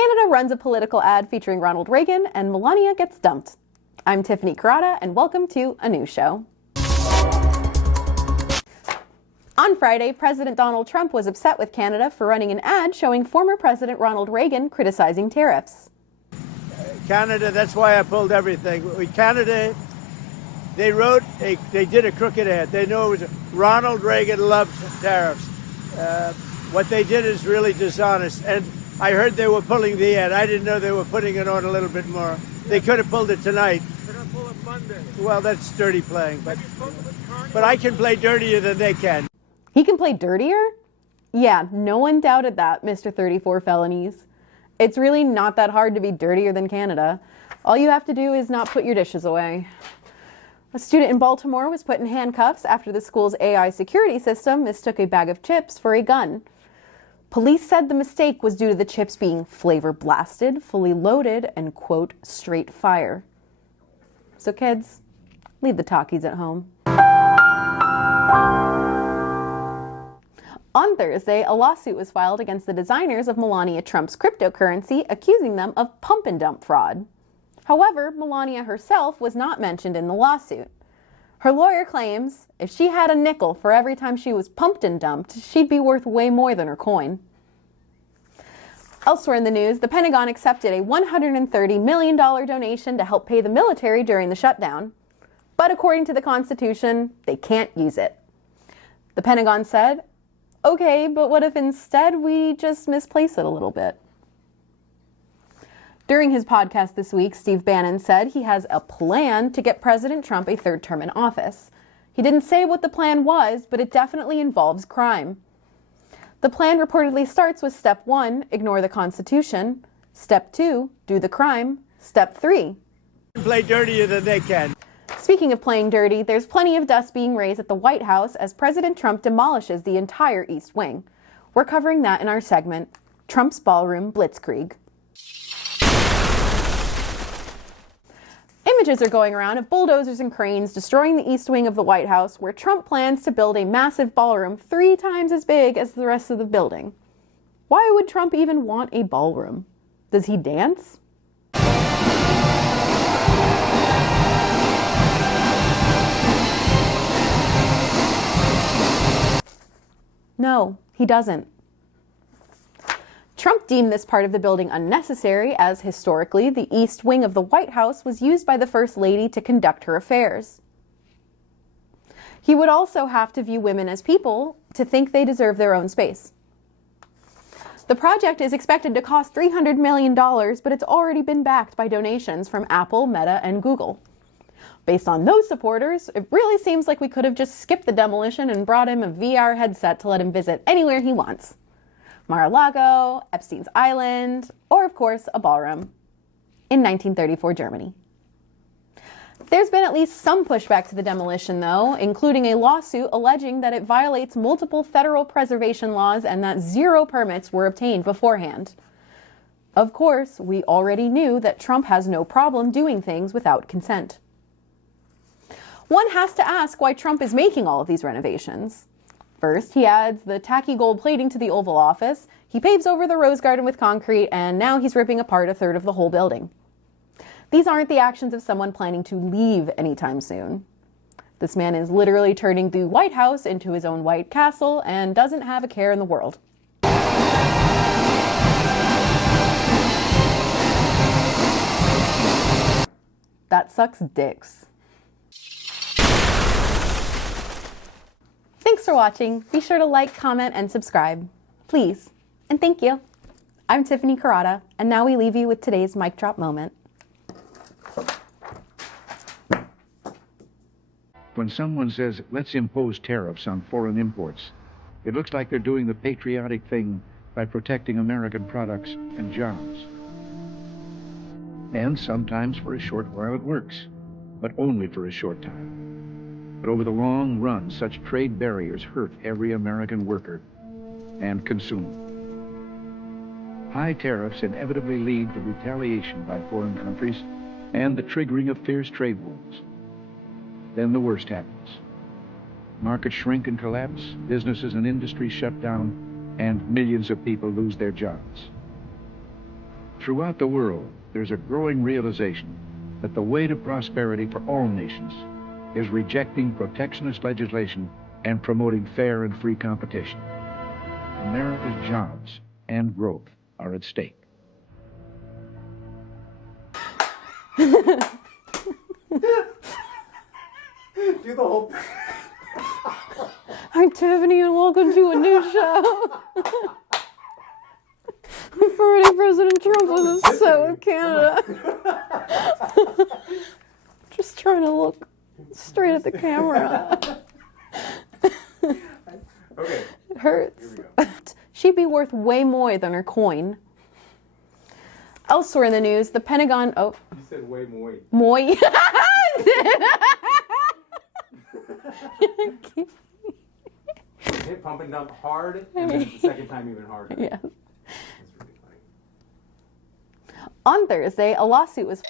Canada runs a political ad featuring Ronald Reagan, and Melania gets dumped. I'm Tiffany Corrada, and welcome to a new show. On Friday, President Donald Trump was upset with Canada for running an ad showing former President Ronald Reagan criticizing tariffs. Canada, that's why I pulled everything. Canada, they did a crooked ad. They knew it was Ronald Reagan loved tariffs. What they did is really dishonest. And I heard they were pulling the ad. I didn't know they were putting it on a little bit more. They could have pulled it tonight. They're going to pull it Monday. Well, that's dirty playing. But I can play dirtier than they can. He can play dirtier? Yeah, no one doubted that, Mr. 34 Felonies. It's really not that hard to be dirtier than Canada. All you have to do is not put your dishes away. A student in Baltimore was put in handcuffs after the school's AI security system mistook a bag of chips for a gun. Police said the mistake was due to the chips being flavor blasted, fully loaded, and, quote, straight fire. So kids, leave the talkies at home. On Thursday, a lawsuit was filed against the designers of Melania Trump's cryptocurrency, accusing them of pump and dump fraud. However, Melania herself was not mentioned in the lawsuit. Her lawyer claims if she had a nickel for every time she was pumped and dumped, she'd be worth way more than her coin. Elsewhere in the news, the Pentagon accepted a $130 million donation to help pay the military during the shutdown. But according to the Constitution, they can't use it. The Pentagon said, okay, but what if instead we just misplace it a little bit? During his podcast this week, Steve Bannon said he has a plan to get President Trump a third term in office. He didn't say what the plan was, but it definitely involves crime. The plan reportedly starts with Step 1, ignore the Constitution. Step 2, do the crime. Step 3, play dirtier than they can. Speaking of playing dirty, there's plenty of dust being raised at the White House as President Trump demolishes the entire East Wing. We're covering that in our segment, Trump's Ballroom Blitzkrieg. Images are going around of bulldozers and cranes destroying the East Wing of the White House, where Trump plans to build a massive ballroom 3 times as big as the rest of the building. Why would Trump even want a ballroom? Does he dance? No, he doesn't. Trump deemed this part of the building unnecessary as, historically, the East Wing of the White House was used by the First Lady to conduct her affairs. He would also have to view women as people to think they deserve their own space. The project is expected to cost $300 million, but it's already been backed by donations from Apple, Meta, and Google. Based on those supporters, it really seems like we could have just skipped the demolition and brought him a VR headset to let him visit anywhere he wants. Mar-a-Lago, Epstein's Island, or of course, a ballroom in 1934 Germany. There's been at least some pushback to the demolition, though, including a lawsuit alleging that it violates multiple federal preservation laws and that 0 permits were obtained beforehand. Of course, we already knew that Trump has no problem doing things without consent. One has to ask why Trump is making all of these renovations. First, he adds the tacky gold plating to the Oval Office, he paves over the Rose Garden with concrete, and now he's ripping apart a third of the whole building. These aren't the actions of someone planning to leave anytime soon. This man is literally turning the White House into his own White Castle and doesn't have a care in the world. That sucks dicks. Thanks for watching. Be sure to like, comment, and subscribe. Please. And thank you. I'm Tiffany Corrada, and now we leave you with today's mic drop moment. When someone says, let's impose tariffs on foreign imports, it looks like they're doing the patriotic thing by protecting American products and jobs. And sometimes for a short while it works, but only for a short time. But over the long run, such trade barriers hurt every American worker and consumer. High tariffs inevitably lead to retaliation by foreign countries and the triggering of fierce trade wars. Then the worst happens. Markets shrink and collapse, businesses and industries shut down, and millions of people lose their jobs. Throughout the world, there's a growing realization that the way to prosperity for all nations is rejecting protectionist legislation and promoting fair and free competition. America's jobs and growth are at stake. Do the whole thing. I'm Tiffany and welcome to a new show. Referring President Trump with a set with Canada. Just trying to look straight at the camera. Okay. It hurts. Here we go. She'd be worth way more than her coin. Elsewhere in the news, the Pentagon... Oh. You said way more. Moy. Hit pump and dump hard, and then the second time even harder. Yes. That's really funny. On Thursday, a lawsuit was